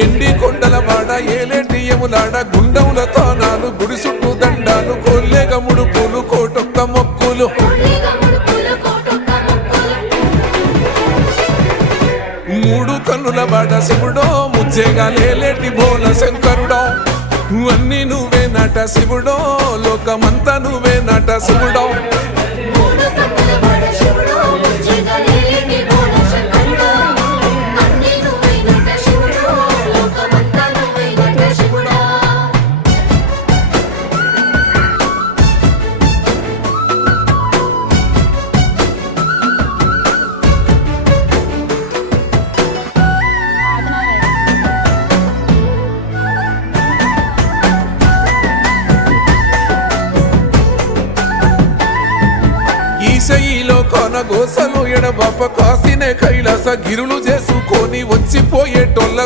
ఎండి కొండల వాడ ఏలేటి యములాడ గుండముల తానాలు గుడి చుట్టూ దండాలు కొల్లేగ ముడుపులు కోటొక్క మొక్కులు మూడు కన్నుల వాడ శివుడో ముచ్చేగా లేలేటి బోల శంకరుడో అన్ని నువ్వే నట శివుడో లోకమంతా నువ్వే నట శివుడో ఈశయిలో కొనగోసలు ఎడబాప కాసినే కైలాస గిరులు చేసుకొని వచ్చిపోయేటోళ్ళ